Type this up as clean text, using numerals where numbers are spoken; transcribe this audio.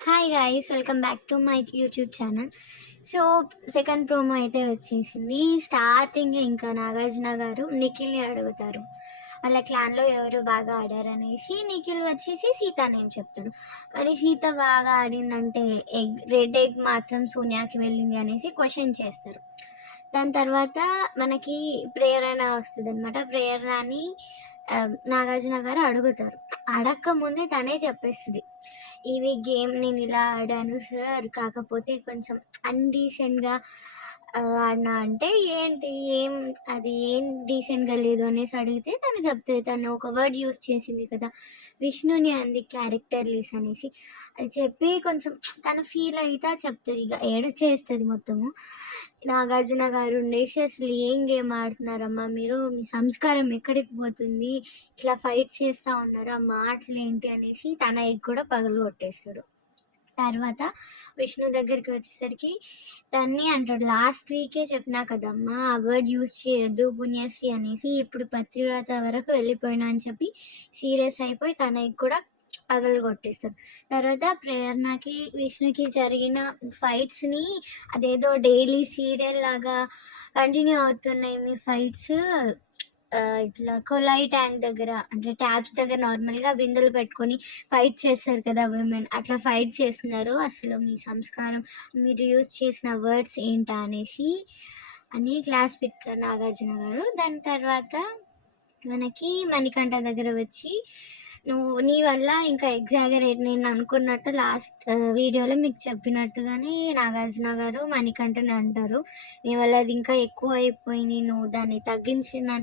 Hi guys, welcome back to my YouTube channel. So second promo అయితే వచ్చేసింది. Starting ఇంకా నాగార్జున గారు నిఖిల్ని అడుగుతారు, వాళ్ళ క్లాన్లో ఎవరు బాగా ఆడారు అనేసి. నిఖిల్ వచ్చేసి సీత నేమ్ చెప్తాడు. మరి సీత బాగా ఆడిందంటే రెడ్ ఎగ్ మాత్రం సోనియాకి వెళ్ళింది అనేసి క్వశ్చన్ చేస్తారు. దాని తర్వాత మనకి ప్రేరణ వస్తుంది అనమాట. ప్రేరణని నాగార్జున గారు అడుగుతారు. అడక్క ముందే తనే చెప్పేస్తుంది, ఇవి గేమ్ నేను ఇలా ఆడాను సార్, కాకపోతే కొంచెం అన్‌డీసెంట్‌గా ఆడినా అంటే, ఏంటి ఏం అది ఏం డీసెంట్‌గా లేదు అనేసి అడిగితే తను చెప్తది. తను ఒక వర్డ్ యూజ్ చేసింది కదా! విష్ణుని అంది క్యారెక్టర్‌లెస్ అనేసి. అది చెప్పి కొంచెం తను ఫీల్ అయితా చెప్తది. ఇగ ఏడ్చేస్తది మొత్తము. నాగార్జున గారు ఉండేసి, "అసలు ఏం గేమ్ ఆడుతున్నారమ్మా మీరు? మీ సంస్కారం ఎక్కడికి పోతుంది? ఇట్లా ఫైట్ చేస్తా ఉన్నారు. ఆ మాటలేంటి?" అనేసి తన ఎగ్ కూడా పగలగొట్టేస్తాడు. తర్వాత విష్ణు దగ్గరికి వచ్చేసరికి తన్ని అంటాడు, "లాస్ట్ వీకే చెప్పినా కదమ్మా ఆ వర్డ్ యూజ్ చేయొద్దు పుణ్యశ్రీ అనేసి. ఇప్పుడు పతివ్రత వరకు వెళ్ళిపోయినా" అని చెప్పి సీరియస్ అయిపోయి తనకి కూడా పగలగొట్టేస్తాడు. తర్వాత ప్రేరణకి, విష్ణుకి జరిగిన ఫైట్స్‌ని అదేదో డైలీ సీరియల్ లాగా కంటిన్యూ అవుతున్నాయి మీ ఫైట్స్. ఇట్లా కొలాయి ట్యాంక్ దగ్గర అంటే ట్యాప్స్ దగ్గర నార్మల్‌గా బిందెలు పెట్టుకొని ఫైట్ చేస్తారు కదా విమెన్. అట్లా ఫైట్ చేస్తున్నారు. అసలు మీ సంస్కారం, మీరు యూజ్ చేసిన వర్డ్స్ ఏంటా అనేసి అని క్లాస్ పీకుతారు నాగార్జున గారు. దాని తర్వాత మనకి మణికంఠ దగ్గర వచ్చి, "నువ్వు నీ వల్ల ఇంకా ఎగ్జాగరేట్ నేను అనుకున్నట్టు లాస్ట్ వీడియోలో మీకు చెప్పినట్టుగానే నాగార్జున గారు మణికంఠని అంటారు. నీ వల్ల అది ఇంకా ఎక్కువ అయిపోయింది. నువ్వు దాన్ని తగ్గించిన